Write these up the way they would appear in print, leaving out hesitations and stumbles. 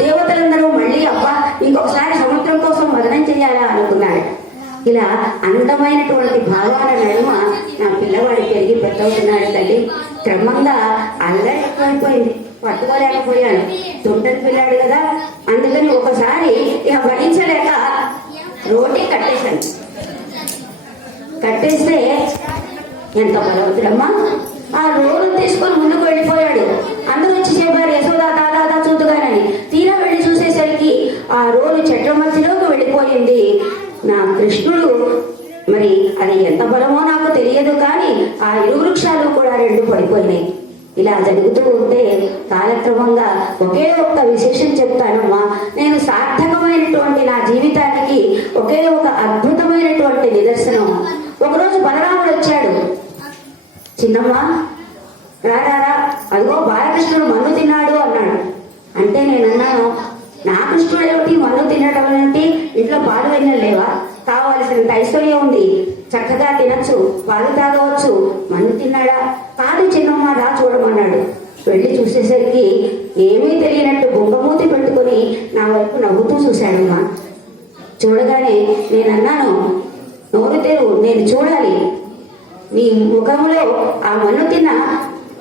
దేవతలందరూ మళ్ళీ అబ్బా ఇంకొకసారి సముద్రం కోసం మదనం చేయాలా అనుకున్నాడు. ఇలా అందమైనటువంటి భావాల నడుమ నా పిల్లవాడు పెరిగి పెద్దవుతున్నాడు తల్లి. క్రమంగా అల్లరి ఎక్కువైపోయింది, పట్టుకోలేకపోయాను. తుంటని పిల్లాడు కదా, అందుకని ఒకసారి ఇక భరించలేక రోటీ కట్టేశాను. కట్టేస్తే ఎంత బలవుతుడమ్మా, ఆ రోడ్డు తీసుకొని ముందుకు వెళ్ళిపోయాడు. అందరూ వచ్చి చెప్పారు యశోదా దాదా చూతుగానని. తీరా వెళ్ళి చూసేసరికి ఆ రోడ్డు చెట్ల మధ్యలోకి వెళ్ళిపోయింది. నా కృష్ణుడు మరి అది ఎంత బలమో నాకు తెలియదు, కానీ ఆ ఇరు వృక్షాలు కూడా రెండు పడిపోయినాయి. ఇలా జరుగుతూ ఉంటే కాలక్రమంగా ఒకే ఒక్క విశేషం చెప్తానమ్మా. నేను సార్థకమైనటువంటి నా జీవితానికి ఒకే ఒక అద్భుతమైనటువంటి నిదర్శనం. ఒకరోజు బలరాముడు వచ్చాడు. చిన్నమ్మ రారా, అదిగో బాలకృష్ణుడు మన్ను తిన్నాడు అన్నాడు. అంటే నేను అన్నాను, నా కృష్ణుడు ఏమిటి మన్ను తినడం ఏంటి, ఇంట్లో పాలు వెన్నెలు లేవా, కావలసినంత ఐశ్వర్యం ఉంది, చక్కగా తినచ్చు, పాలు తాగవచ్చు, మన్ను తిన్నాడా? కాదు చిన్నమ్మ రా చూడమన్నాడు. వెళ్ళి చూసేసరికి ఏమీ తెలియనట్టు బొంగమూతి పెట్టుకుని నా వైపు నవ్వుతూ చూశాడమ్మా. చూడగానే నేను అన్నాను, నోరు తెరు, నేను చూడాలి, నీ ముఖంలో ఆ మన్ను తిన్న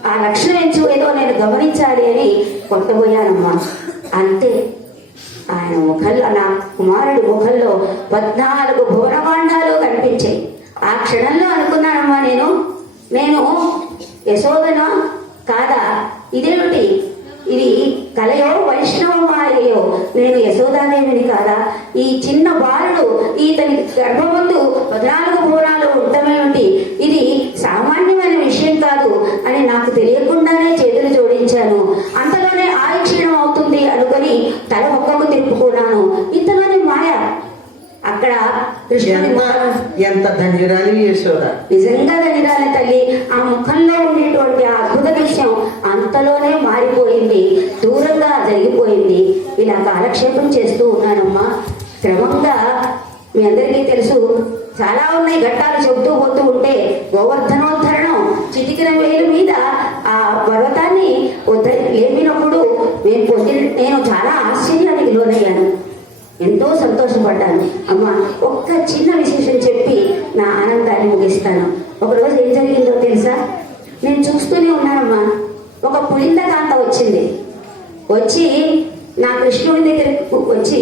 ఆ లక్షణం ఎంచు ఏదో నేను గమనించాలి అని కొట్టబోయానమ్మా. అంతే ఆయన ముఖంలో, నా కుమారుడి ముఖంలో 14 భువనభాండాలు కనిపించాయి. ఆ క్షణంలో అనుకున్నానమ్మా, నేను యశోదనా కాదా, ఇదేమిటి, ఇది కలయో వైష్ణవ మాయయో, నేను యశోదాదేవిని కాదా, ఈ చిన్న బాలుడు ఈతని గర్భమందు 14 భువనాలు ఉండటమేమిటి, ఇది సామాన్యమైన విషయం కాదు అని నాకు తెలియకుండానే చేతులు జోడించాను. అంతలోనే ఆయుక్షీణం అవుతుంది అనుకొని తల మొక్కకు తిప్పుకున్నాను. ఇంతలోనే మాయ. అక్కడ కృష్ణుడి ఎంత ధన్యురాలి యశోద, నిజంగా ధన్యురాలి తల్లి. ఆ ముఖంలో ఉండేటువంటి ఆ అద్భుత దృశ్యం అంతలోనే మారిపోయింది, దూరంగా జరిగిపోయింది. ఇలా కాలక్షేపం చేస్తూ ఉన్నానమ్మా. క్రమంగా మీ అందరికీ తెలుసు, చాలా ఉన్నాయి ఘట్టాలు చెబుతూ పోతూ ఉంటే. గోవర్ధనోద్ధరణం, చిటికిన వేలు మీద ఆ పర్వతాన్ని లేపినప్పుడు నేను చాలా ఆశ్చర్యానికి లోనయ్యాను, ఎంతో సంతోషపడ్డాను. అమ్మ ఒక్క చిన్న విశేషం చెప్పి నా ఆనందాన్ని ముగిస్తాను. ఒకరోజు ఏం జరిగిందో తెలుసా? నేను చూస్తూనే ఉన్నానమ్మా. ఒక పులిందకాంత వచ్చింది. వచ్చి నా కృష్ణుడి దగ్గరకు వచ్చి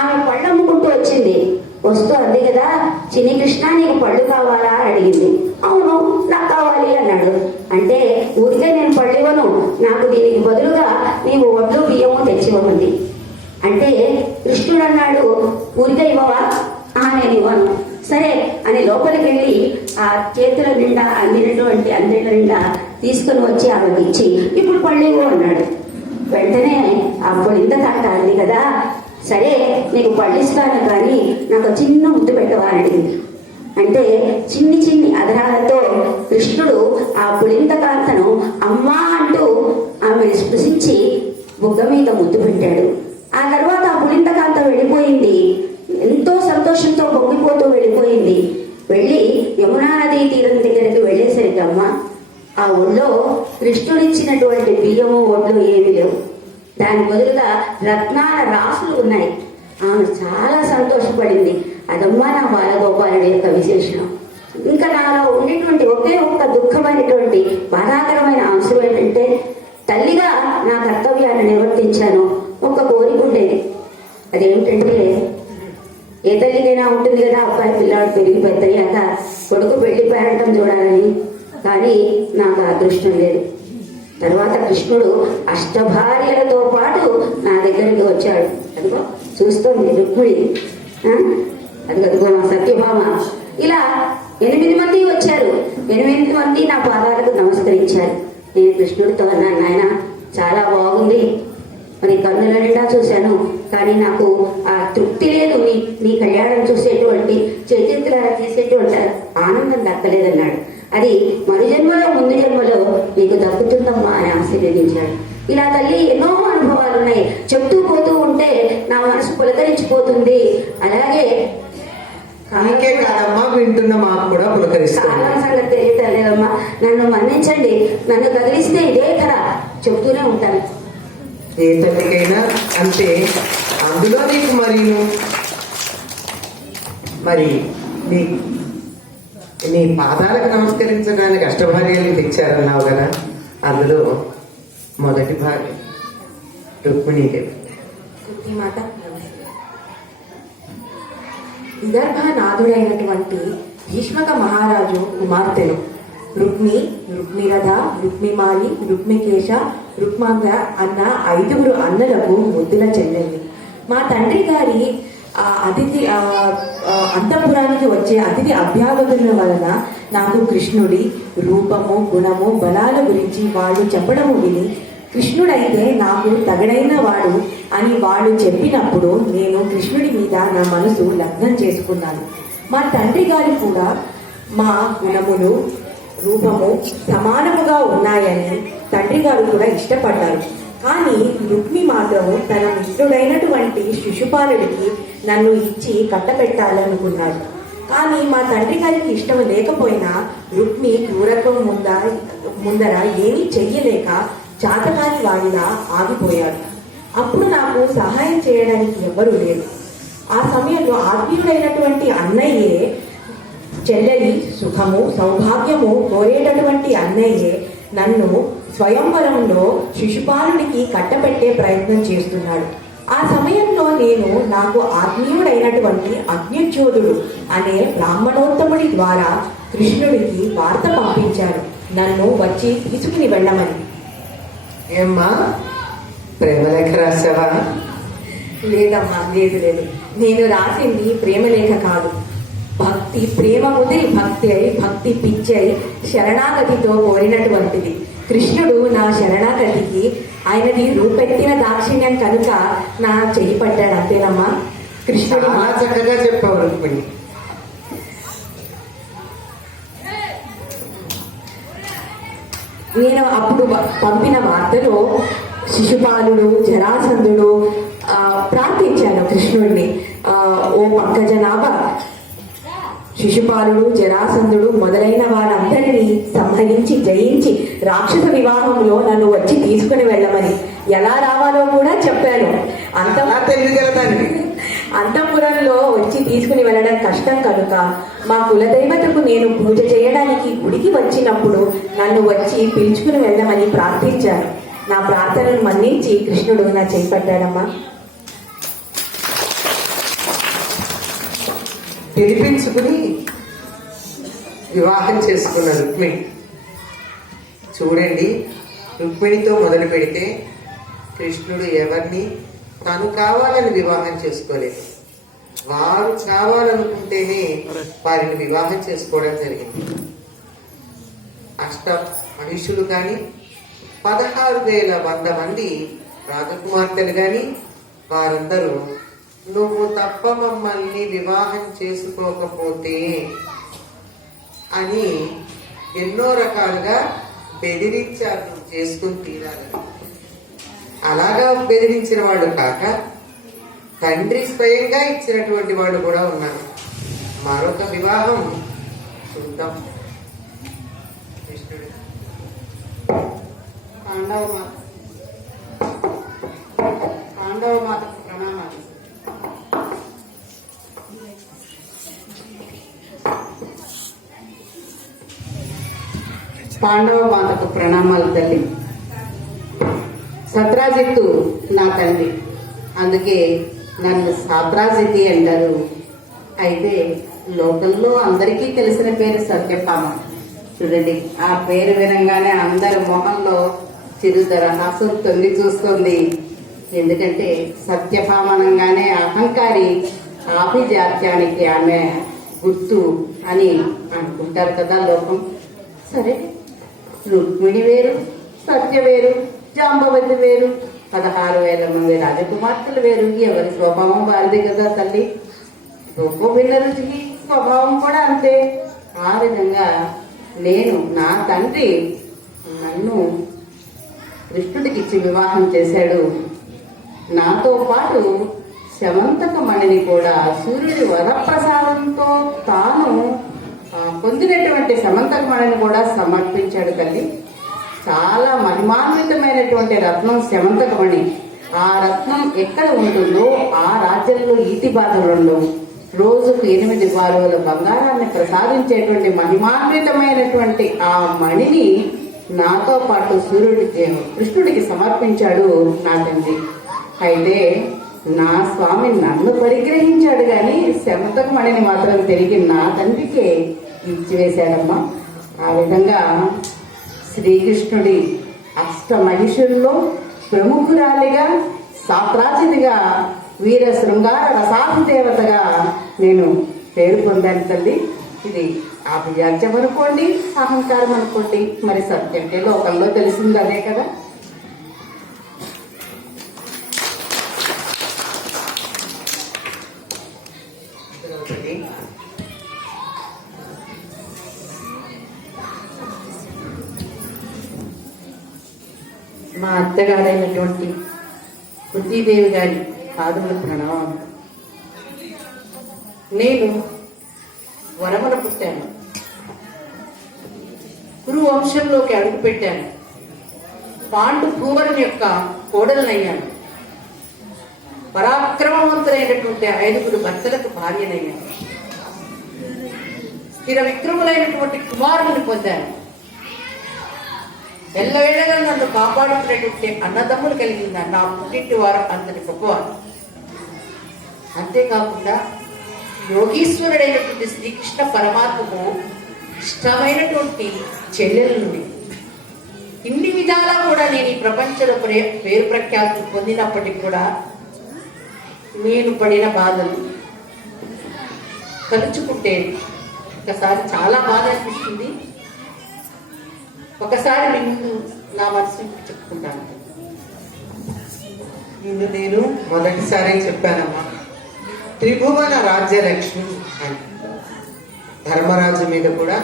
ఆమె పళ్ళు అమ్ముకుంటూ వచ్చింది. వస్తూ అంది కదా, చిన్ని కృష్ణ నీకు పళ్ళు కావాలా అని అడిగింది. అవును నాకు కావాలి అన్నాడు. అంటే ఊరికే నేను పళ్ళు ఇవ్వను, నాకు దీనికి బదులుగా నీవు వడ్లు బియ్యము తెచ్చివ్వమంది. అంటే కృష్ణుడు అన్నాడు, ఊరికే ఇవ్వవా? నేను ఇవ్వను. సరే అని లోపలికి వెళ్ళి ఆ చేతుల నిండా అందినటువంటి అందెల నిండా తీసుకుని వచ్చి ఆమెకి ఇచ్చి ఇప్పుడు పళ్ళు ఇవ్వు అన్నాడు. వెంటనే అప్పుడు ఇంత తాట అంది కదా, సరే నీకు పళ్ళిస్తాను కానీ నాకు చిన్న ముద్దు పెట్టవా అని అడిగింది. అంటే చిన్ని అధరాలతో కృష్ణుడు ఆ పులింతకాంతను అమ్మా అంటూ ఆమెను స్పృశించి బుగ్గ మీద ముద్దు పెట్టాడు. ఆ తర్వాత ఆ పులింతకాంత వెళ్ళిపోయింది. ఎంతో సంతోషంతో పొంగిపోతూ వెళ్ళిపోయింది. వెళ్ళి యమునా నదీ తీరం దగ్గరికి వెళ్ళేసరికి అమ్మ ఆ ఊళ్ళో కృష్ణుడిచ్చినటువంటి బియ్యము ఒడ్లు ఏమీ లేవు. దాని బదులుగా రత్నాల రాసులు ఉన్నాయి. ఆమె చాలా సంతోషపడింది. అదమ్మా నా బాలగోపాలుడి యొక్క విశేషం. ఇంకా నాలో ఉండేటువంటి ఒకే ఒక్క దుఃఖమైనటువంటి బాధాకరమైన అంశం ఏంటంటే, తల్లిగా నా కర్తవ్యాన్ని నిర్వర్తించాను. ఒక కోరిక ఉండేది. అదేమిటంటే, ఏ తల్లికైనా ఉంటుంది కదా, అబ్బాయి పిల్లాడు పెరిగి పెద్దయ్యాక కొడుకు పెళ్లి పేరంటం చూడాలని. కానీ నాకు అదృష్టం లేదు. తర్వాత కృష్ణుడు అష్టభార్యలతో పాటు నా దగ్గరికి వచ్చాడు. అదిగో చూస్తోంది రుక్మిణి, అదిగో మా సత్యభామ. ఇలా 8 మంది వచ్చారు. 8 మంది నా పాదాలకు నమస్కరించారు. నేను కృష్ణుడితో అన్నాను, నాయన చాలా బాగుంది, మరి కన్నుల నిండా చూశాను, కానీ నాకు ఆ తృప్తి లేదు. నీ కళ్యాణం చూసేటువంటి చేతుల చేసేటువంటి ఆనందం దక్కలేదన్నాడు. అది మరు జన్మలో ముందు జన్మలో నీకు దక్కుతుందమ్మా అని ఆశీర్వదించాడు. ఇలా తల్లి ఎన్నో అనుభవాలు ఉన్నాయి, చెప్తూ పోతూ ఉంటే నా మనసు పులకరించిపోతుంది. అలాగే కాదమ్మా, వింటున్న మాకు కూడా పులకరిస్తుంది. సంగతి తెలియటలేదమ్మా, నన్ను మన్నించండి. నన్ను కదిలిస్తే ఇదే కథ చెప్తూనే ఉంటాను. ఏ తల్లికైనా అంతే. అందులో నీకు మరి నీ నీ పాదాలకు నమస్కరించడానికి అష్టభార్యలు తెచ్చారన్నావు కదా, అందులో మొదటి భార్య రుక్మిణీదేవి. మాత విదర్భనాథుడైనటువంటి భీష్మక మహారాజు కుమార్తెలు రుక్మిరథ, రుక్మిమాలి, రుక్మికేశ, రుక్మాంగ అన్న 5 అన్నలకు ముద్దుల చెల్లెల్ని. మా తండ్రి గారి అతిథి అంతఃపురానికి వచ్చే అతిథి అభ్యాగతుల వలన నాకు కృష్ణుడి రూపము, గుణము, బలాల గురించి వాళ్ళు చెప్పడము విని కృష్ణుడైతే నాకు తగడైన వాడు అని వాళ్ళు చెప్పినప్పుడు నేను కృష్ణుడి మీద నా మనసు లగ్నం చేసుకున్నాను. మా తండ్రి గారు కూడా మా గుణములు, రూపము సమానముగా ఉన్నాయని తండ్రి గారు కూడా ఇష్టపడ్డారు. కానీ రుక్మి మాత్రము తన మిత్రుడైనటువంటి శిశుపాలుడికి నన్ను ఇచ్చి కట్టబెట్టాలనుకున్నాడు. కానీ మా తండ్రి గారికి ఇష్టం లేకపోయినా రుక్మి క్రూరత్వం ముందర ఏమీ చెయ్యలేక చాతకాని వాడిలా ఆగిపోయాడు. అప్పుడు నాకు సహాయం చేయడానికి ఎవ్వరూ లేరు. ఆ సమయంలో ఆత్మీయుడైనటువంటి అన్నయ్యే, చెల్లెలి సుఖము సౌభాగ్యము కోరేటటువంటి అన్నయ్యే నన్ను స్వయంవరంలో శిశుపాలుడికి కట్టబెట్టే ప్రయత్నం చేస్తున్నాడు. ఆ సమయంలో నేను నాకు ఆత్మీయుడైనటువంటి అగ్నిచోదుడు అనే బ్రాహ్మణోత్తముడి ద్వారా కృష్ణుడికి వార్త పంపించాడు, నన్ను వచ్చి తీసుకుని వెళ్ళమని. ఏమ్మా, ప్రేమలేఖ రాసావా? లేదమ్మా, లేదు. నేను రాసింది ప్రేమలేఖ కాదు. భక్తి ప్రేమ ముదిరి భక్తి అయి భక్తి పిచ్చై శరణాగతితో కోరినటువంటిది. కృష్ణుడు నా శరణాగతికి ఆయనది రూపెత్తిన దాక్షిణ్యం కనుక నా చెయ్యి పట్టాడు, అంతేనమ్మా. కృష్ణుడు చాలా చక్కగా చెప్పావు రుక్మిణి. నేను అప్పుడు పంపిన వార్తలో శిశుపాలుడు, జరాసంధుడు ప్రార్థించాను కృష్ణుడిని, ఓ పంకజనాభ, శిశుపాలుడు, జరాసంధుడు మొదలైన వారందరినీ సంహరించి జయించి రాక్షస వివాహంలో నన్ను వచ్చి తీసుకుని వెళ్ళమని. ఎలా రావాలో కూడా చెప్పాను. అంతఃపురంలో వచ్చి తీసుకుని వెళ్ళడం కష్టం కనుక మా కులదైవతకు నేను పూజ చేయడానికి గుడికి వచ్చినప్పుడు నన్ను వచ్చి పిలుచుకుని వెళ్ళమని ప్రార్థించాను. నా ప్రార్థనను మన్నించి కృష్ణుడు నా చేపట్టాడమ్మా. పిలిపించుకుని వివాహం చేసుకున్న రుక్మిణి. చూడండి, రుక్మిణితో మొదలు పెడితే కృష్ణుడు ఎవరిని తను కావాలని వివాహం చేసుకోలేదు, వారు కావాలనుకుంటేనే వారిని వివాహం చేసుకోవడం జరిగింది. మనుషులు కానీ 16,100 మంది రాజకుమార్తెలు కానీ వారందరూ నువ్వు తప్ప మమ్మల్ని వివాహం చేసుకోకపోతే అని ఎన్నో రకాలుగా బెదిరించారు, చేసుకుని తీరాలి. అలాగా బెదిరించిన వాళ్ళు కాక తండ్రి స్వయంగా ఇచ్చినటువంటి వాళ్ళు కూడా ఉన్నారు. మరొక వివాహం చూద్దాం. కృష్ణుడు పాండవ మాతకు ప్రణామాలు. పాండవ మాతకు ప్రణామాలు తల్లి. సత్రాజిత్తు నా తండ్రి, అందుకే నన్ను సాత్రాజితి అంటారు. అయితే లోకంలో అందరికీ తెలిసిన పేరు సత్యభామ. చూడండి, ఆ పేరు వినంగానే అందరి మొహంలో చిరుతర హాసం తొంగి చూస్తుంది. ఎందుకంటే సత్యభామనంగానే అహంకారి ఆభిజాత్యానికి ఆమె గుర్తు అని అనుకుంటారు కదా లోకం. సరే, రుక్మిణి వేరు, సత్య వేరు, జాంబవతి వేరు, 16,000 మంది రాజకుమార్తెలు వేరు. ఎవరి స్వభావం వారిది కదా తల్లి. రూపం భిన్న రుచికి స్వభావం కూడా అంతే. ఆ విధంగా నేను నా తండ్రి నన్ను కృష్ణుడికి ఇచ్చి వివాహం చేశాడు. నాతో పాటు శమంతకమణిని కూడా సూర్యుడి వరప్రసాదంతో తాను పొందినటువంటి శమంతకమణిని కూడా సమర్పించాడు తల్లి. చాలా మహిమాన్వితమైనటువంటి రత్నం శమంతకమణి. ఆ రత్నం ఎక్కడ ఉంటుందో ఆ రాజ్యంలో ఈతి బాధలు ఉండవు. రోజుకు 8 బారుల బంగారాన్ని ప్రసాదించేటువంటి మహిమాన్వితమైనటువంటి ఆ మణిని నాతో పాటు కృష్ణుడికి సమర్పించాడు నా తండ్రి. అయితే నా స్వామి నన్ను పరిగ్రహించాడు గాని శమంతకమణిని మాత్రం తిరిగి నా తండ్రికే ఇచ్చివేశాడమ్మా. ఆ విధంగా శ్రీకృష్ణుడి అష్టమహిషుల్లో ప్రముఖురాలిగా, సాప్రాజితిగా, వీర శృంగార రసాధిదేవతగా నేను పేరు పొందాను తల్లి. ఇది అభివ్యాజ్యం అనుకోండి, అహంకారం అనుకోండి, మరి సత్యంటే లోకంలో తెలిసింది అదే కదా. మా అత్తగారైనటువంటి కుంతీదేవి గారి పాదముల ప్రణామం. నేను వనమున పుట్టాను, కురు వంశంలోకి అడుగు పెట్టాను, పాండు భూవరుని యొక్క కోడలనయ్యాను, పరాక్రమవంతులైనటువంటి 5 భర్తలకు భార్యనయ్యాను, స్థిర విక్రములైనటువంటి కుమారుని పొందాను, ఎల్లవేళగా నన్ను కాపాడుతున్నటువంటి అన్నదమ్ములు కలిగింది నా పుట్టింటి వారు అంతటి గొప్పవారు. అంతేకాకుండా యోగీశ్వరుడైనటువంటి శ్రీకృష్ణ పరమాత్మకు ఇష్టమైనటువంటి చెల్లెలు. ఇన్ని విధాలా కూడా నేను ఈ ప్రపంచంలో పేరు ప్రఖ్యాతులు పొందినప్పటికీ కూడా నేను పడిన బాధలు తలుచుకుంటే ఒకసారి చాలా బాధ అనిపిస్తుంది. ఒకసారి ముందు నా మనసు చెప్పుకుంటాను. నిన్ను నేను మొదటిసారి చెప్పానమ్మా, త్రిభువన రాజ్యలక్ష్మి అని. ధర్మరాజు మీద కూడా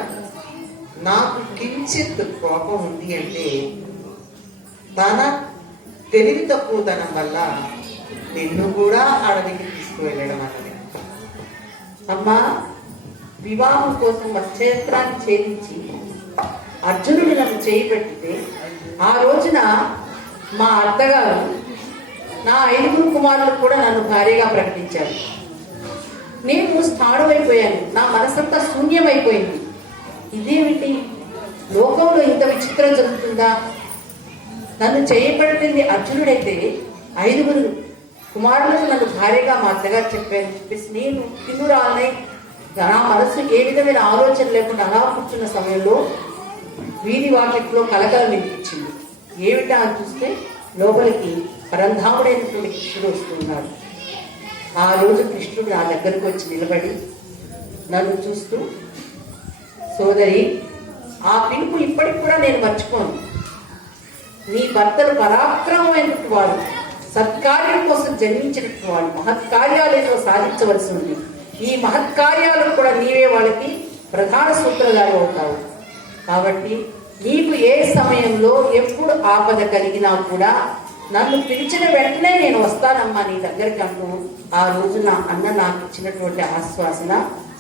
నాకు కించిత్ కోపం ఉంది అంటే తన తెలివి తక్కువతనం వల్ల నిన్ను కూడా అడవికి తీసుకువెళ్ళడం అన్నది. అమ్మా, వివాహం కోసం వక్షేత్రాన్ని ఛేదించి అర్జునుడు నన్ను చేయబెట్టితే ఆ రోజున మా అత్తగారు నా 5 కుమారులు కూడా నన్ను భార్యగా ప్రకటించారు. నేను స్థాణువైపోయాను, నా మనసంతా శూన్యమైపోయింది. ఇదేమిటి, లోకంలో ఇంత విచిత్రం జరుగుతుందా? నన్ను చేయబట్టింది అర్జునుడైతే 5 కుమారులకు నన్ను భార్యగా మా అత్తగారు చెప్పేసి నేను కిందురాలనై నా మనసు ఏ విధమైన ఆలోచన లేకుండా అలా కూర్చున్న సమయంలో వీధి వాకిట్లో కలకలం వినిపించింది. ఏమిటా అని చూస్తే లోపలికి పరంధాముడైనటువంటి కృష్ణుడు వస్తున్నాడు. ఆ రోజు కృష్ణుడు నా దగ్గరకు వచ్చి నిలబడి నన్ను చూస్తూ, సోదరి, ఆ పిలుపు ఇప్పటికి కూడా నేను మర్చిపోను. నీ భర్తలు పరాక్రమమైనటువంటి వాడు, సత్కార్యం కోసం జన్మించినటువంటి వాడు, మహత్కార్యాలు ఏదో సాధించవలసి ఉంది. ఈ మహత్కార్యాలు కూడా నీవే వాళ్ళకి ప్రధాన సూత్రధారి అవుతావు. కాబట్టి నీకు ఏ సమయంలో ఎప్పుడు ఆపద కలిగినా కూడా నన్ను పిలిచిన వెంటనే నేను వస్తానమ్మా నీ దగ్గరికి అంటూ ఆ రోజు నా అన్న నాకు ఇచ్చినటువంటి ఆశ్వాసన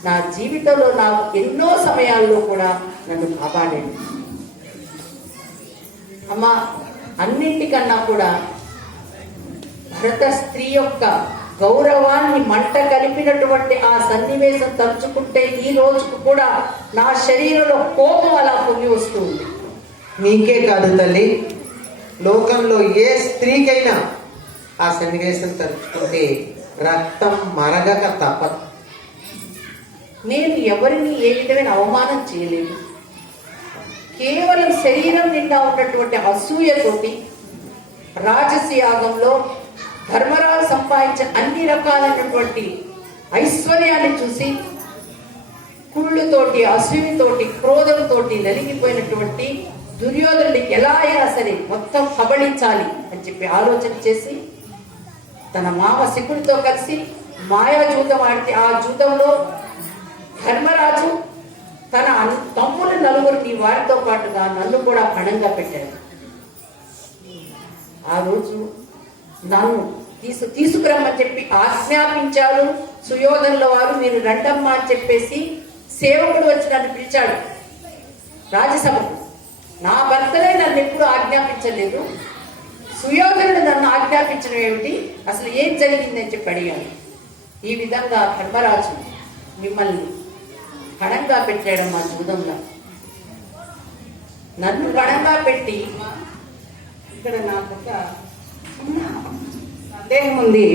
నా జీవితంలో నాకు ఎన్నో సమయాల్లో కూడా నన్ను కాపాడేది. అమ్మా, అన్నింటికన్నా కూడా భరత స్త్రీ యొక్క గౌరవాన్ని మంట కలిపినటువంటి ఆ సన్నివేశం తలుచుకుంటే ఈ రోజుకు కూడా నా శరీరంలో కోపం అలా పొంగి వస్తుంది. నీకే కాదు తల్లి, లోకంలో ఏ స్త్రీకైనా ఆ సన్నివేశం తలుచుకుంటే రక్తం మరగక తప్పదు. నేను ఎవరిని ఏ విధమైన అవమానం చేయలేదు. కేవలం శరీరం నిండా ఉన్నటువంటి అసూయతోటి రాజసయాగంలో ధర్మరాజు సంపాదించిన అన్ని రకాలైనటువంటి ఐశ్వర్యాన్ని చూసి కుళ్ళుతోటి, అసూయతోటి, క్రోధంతో నలిగిపోయినటువంటి దుర్యోధనుడిని ఎలా అయినా సరే మొత్తం కబళించాలి అని చెప్పి ఆలోచన చేసి తన మామ శకునితో కలిసి మాయా జూదం ఆడితే ఆ జూదంలో ధర్మరాజు తన తమ్ముడు 4 వారితో పాటుగా నన్ను కూడా పణంగా పెట్టాడు. ఆ రోజు నన్ను తీసుకురమ్మని చెప్పి ఆజ్ఞాపించారు సుయోధనుల వారు. మీరు రండమ్మా అని చెప్పేసి సేవకుడు వచ్చి నన్ను పిలిచాడు రాజ్యసభకు. నా భర్తనే నన్ను ఎప్పుడు ఆజ్ఞాపించలేదు, సుయోధనుడు నన్ను ఆజ్ఞాపించడం ఏమిటి, అసలు ఏం జరిగిందని చెప్పి అడిగాను. ఈ విధంగా ధర్మరాజు మిమ్మల్ని కణంగా పెట్టాడమ్మా జూదంలో. నన్ను కణంగా పెట్టి ఇక్కడ నాకు ఒక చిన్న సందేహం ఉంది.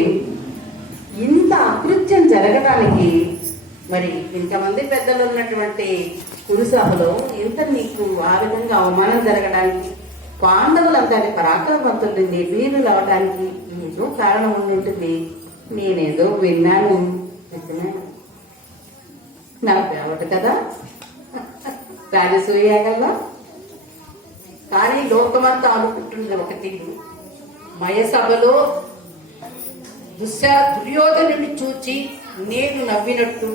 ఇంత అకృత్యం జరగడానికి మరి ఇంతమంది పెద్దలు ఉన్నటువంటి కురుసభలో ఇంత నీకు ఆ విధంగా అవమానం జరగడానికి, పాండవులంతా పరాక్రమవంతులు నిర్వీరులు అవడానికి ఏదో కారణం ఉండి ఉంటుంది. నేనేదో విన్నాను, నాకు తేవట కదా రాజసూయాగల్లా. కానీ లోకమంతా అనుకుంటుంది ఒక తీరు. మయసభలో దుర్యోధనుని చూచి నేను నవ్వినట్టు,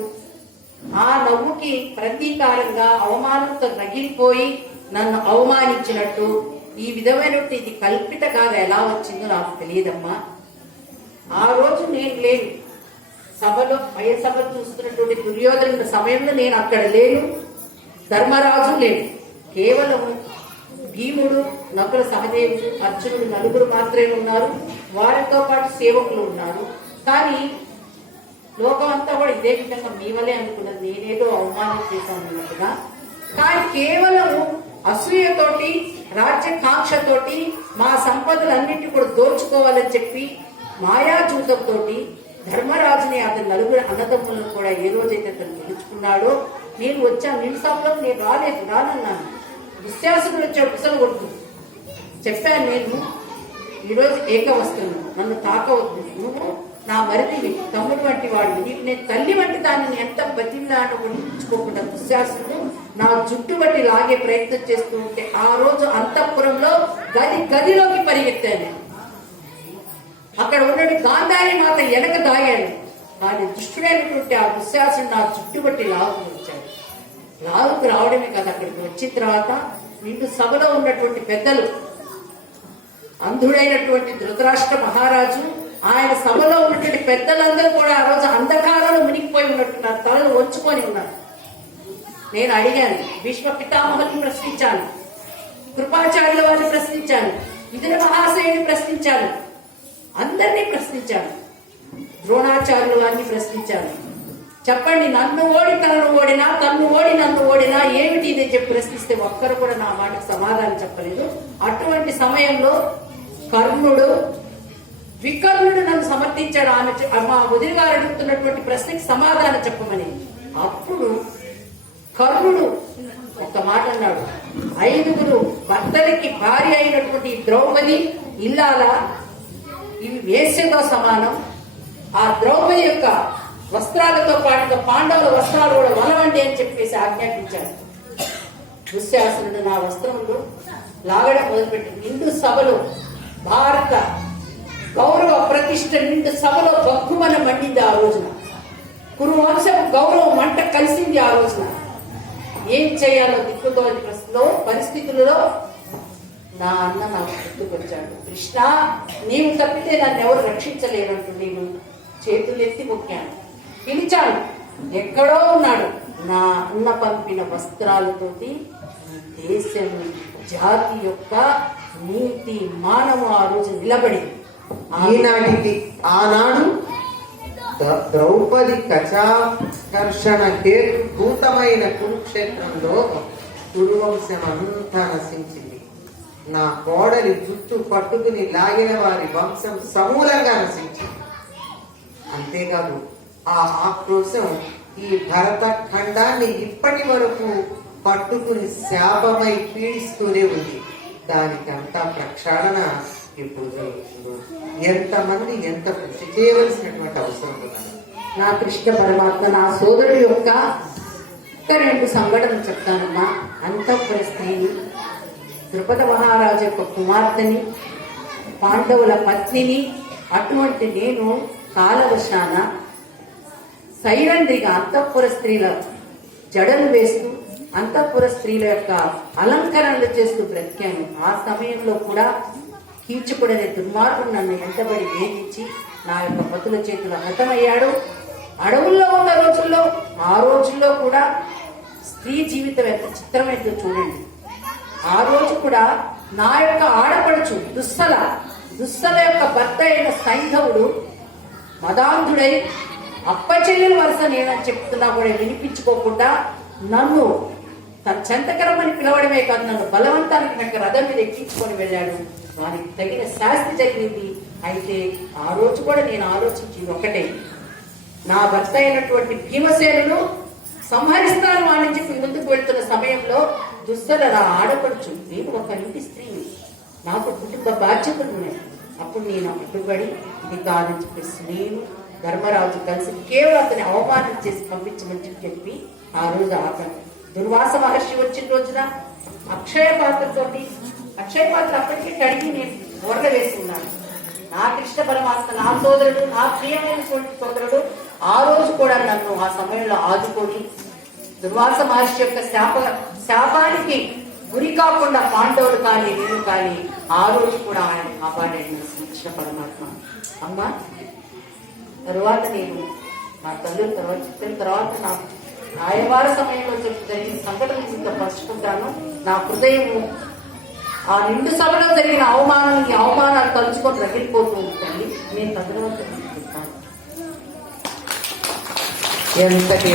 ఆ నవ్వుకి ప్రతీకారంగా అవమానంతో రగిలిపోయి నన్ను అవమానించినట్టు, ఈ విధమైనట్టు ఇది కల్పిత కాదు, ఎలా వచ్చిందో నాకు తెలియదమ్మా. ఆ రోజు నేను లేను సభలో, మయసభ చూస్తున్నటువంటి దుర్యోధనుడి సమయంలో నేను అక్కడ లేను, ధర్మరాజు లేను. కేవలం భీముడు, నకుల సహదేవుడు, అర్జునుడు నలుగురు మాత్రమే ఉన్నారు. వారితో పాటు సేవకులు ఉన్నారు. కానీ లోకం అంతా కూడా ఇదే విధంగా మీ వల్లే అనుకున్నది, నేనేదో అవమానం చేశాను అన్నట్టుగా. కానీ కేవలం అసూయతోటి, రాజ్యకాంక్షతోటి, మా సంపదలన్నింటినీ కూడా దోచుకోవాలని చెప్పి మాయాజూతంతో ధర్మరాజుని, అతని నలుగురు అన్నదమ్ములను కూడా ఏ రోజైతే అతను నిలుచుకున్నాడో, నేను వచ్చాను నిమిషంలో, నేను రానన్నాను. దుశ్శాసనుడు వచ్చాడు, కుసలు కొడుతూ చెప్పాను, నేను ఈరోజు ఏక వస్తున్నాను, నన్ను తాకవద్దు, నువ్వు నా మరిదివి, తమ్ముడు వంటి వాడు, నీకు నేను తల్లి వంటి దాన్ని ఎంత బతిలాడుకోకుండా దుశ్శాసనుడు నా జుట్టు బట్టి లాగే ప్రయత్నం చేస్తూ ఉంటే, ఆ రోజు అంతఃపురంలో గదిలోకి పరిగెత్తాను. అక్కడ ఉన్నట్టు గాంధారి మాత వెనక దాగాను. కానీ దుష్టుడైనటువంటి ఆ దుశ్శాసనుడు నా జుట్టు బట్టి లాగుకు వచ్చాడు. లాగుకు రావడమే కదా, అక్కడికి వచ్చిన తర్వాత నిండు సభలో ఉన్నటువంటి పెద్దలు, అంధుడైనటువంటి ధృతరాష్ట్ర మహారాజు, ఆయన సభలో ఉన్నటువంటి పెద్దలందరూ కూడా ఆ రోజు అంధకారంలో మునిగిపోయి ఉన్నట్టున్నారు, తలలు వంచుకొని ఉన్నారు. నేను అడిగాను, భీష్మ పితామహుని ప్రశ్నించాను, కృపాచార్యుల వారిని ప్రశ్నించాను, విదుర మహాశయుని ప్రశ్నించాను, అందరినీ ప్రశ్నించాను, ద్రోణాచార్యుల వారిని ప్రశ్నించాను. చెప్పండి, నన్ను ఓడి తనను ఓడినా, తన్ను ఓడి నన్ను ఓడినా ఏమిటి ఇదని చెప్పి ప్రశ్నిస్తే ఒక్కరు కూడా నా మాటకు సమాధానం చెప్పలేదు. అటువంటి సమయంలో కర్ణుడు, వికర్ణుడు నన్ను సమర్థించాడు. ఆమె మా వదిలి గారు అడుగుతున్నటువంటి ప్రశ్నకి సమాధానం చెప్పమని. అప్పుడు కర్ణుడు ఒక మాట అన్నాడు, 5 భర్తలకి భార్య అయినటువంటి ద్రౌపది ఇల్లాల, ఇవి వేశ్యతో సమానం. ఆ ద్రౌపది యొక్క వస్త్రాలతో పాటుగా పాండవుల వస్త్రాలు కూడా వలవండి అని చెప్పేసి ఆజ్ఞాపించాడు. దుశ్శాసనుడు నా వస్త్రములు లాగడం మొదలుపెట్టి నిండు సభలో భారత గౌరవ ప్రతిష్ట నిండు సభలో బగ్గుమన మండింది. ఆ రోజున కురువంశం గౌరవం మంట కలిసింది. ఆ రోజున ఏం చేయాలో దిక్కుతోని పరిస్థితులలో నా అన్న నాకు గుర్తుకొచ్చాడు. కృష్ణ, నీవు తప్పితే నన్ను ఎవరు రక్షించలేనంటూ నేను చేతులెత్తి మొక్కాను, పిలిచాను. ఎక్కడో ఉన్నాడు. నా అన్న పంపిన వస్త్రాలతోటి దేశం, జాతి యొక్క నీతి, మానవం ఆ రోజు నిలబడి ఆనాడు ద్రౌపది కచాకర్షణ హేతుభూతమైన కురుక్షేత్రంలో కురువంశం అంతా నశించింది. నా కోడలి జుట్టు పట్టుకుని లాగిన వారి వంశం సమూలంగా నశించింది. అంతేకాదు, ఆ ఆక్రోశం ఈ భరత ఖండాన్ని ఇప్పటి వరకు పట్టుకుని శాపమై పీడిస్తూనే ఉంది. దానికంతా ప్రక్షాళన ఇప్పుడు జరుగుతుంది. ఎంతమంది ఎంత కృషి చేయవలసినటువంటి అవసరం ఉన్నది. నా కృష్ణ పరమాత్మ, నా సోదరుడు యొక్క 2 సంఘటనలు చెప్తానమ్మా. అంతఃపుర స్త్రీని, ద్రుపద మహారాజు యొక్క కుమార్తెని, పాండవుల పత్నిని, అటువంటి నేను కాలవశాన సైరంధ్రిగా అంతఃపుర స్త్రీల జడలు వేస్తూ, అంతఃపుర స్త్రీల యొక్క అలంకరణలు చేస్తూ బ్రతికాను. ఆ సమయంలో కూడా కీచుకుడనే దుర్మార్గుడు నన్ను వెంటబడి వేధించి నా యొక్క పతుల చేతులు హతమయ్యాడు. అడవుల్లో ఉన్న రోజుల్లో, ఆ రోజుల్లో కూడా స్త్రీ జీవితం ఎంత చిత్రమైందో చూడండి. ఆ రోజు కూడా నా యొక్క ఆడపడుచు దుస్సల యొక్క భర్త అయిన సైంధవుడు మదాంధుడై అప్పచెల్లెల వరుస నేనని చెప్తున్నా కూడా వినిపించుకోకుండా నన్ను తన చెంతకరమని పిలవడమే కాదు, నన్ను బలవంతానికి నాకు రథం మీద ఎక్కించుకొని వెళ్ళాడు. వారికి తగిన శాస్తి జరిగింది. అయితే ఆ రోజు కూడా నేను ఆలోచించింది ఒకటే, నా భర్త అయినటువంటి భీమసేనును సంహరిస్తాను అని చెప్పి ముందుకు వెళ్తున్న సమయంలో దుస్సల నా ఆడపడుచు, నేను ఒక ఇంటి స్త్రీని, నాకు కుటుంబ బాధ్యతలు ఉన్నాయి. అప్పుడు నేను అడ్డుపడి ఇది కాదని చెప్పేసి నేను ధర్మరాజు కలిసి కేవలం అతని అవమానం చేసి పంపించమని చెప్పి ఆ రోజు ఆపండి. దుర్వాస మహర్షి వచ్చిన రోజున అక్షయ పాత్ర అప్పటికే కడిగి నేను ఓర్ల వేసి ఉన్నాను. నా కృష్ణ పరమాత్మ, నా సోదరుడు, నా ప్రియమైన సోదరుడు ఆ రోజు కూడా నన్ను ఆ సమయంలో ఆదుకొని దుర్వాస మహర్షి యొక్క శాపానికి గురి కాకుండా పాండవులు కానీ నేను కానీ ఆ రోజు కూడా ఆయన కాపాడాడు కృష్ణ పరమాత్మ. అమ్మ తరువాత నేను నా తల్లి తర్వాత నాకు ఆయవార సమయంలో జరిగిన సంఘటన ఇంత పంచుకుంటాను. నా హృదయము ఆ నిండు సభలో జరిగిన అవమానాలు తలుచుకొని రగిలిపోతూ ఉంటుంది. నేను తరువాత చెప్తాను. ఎంతటి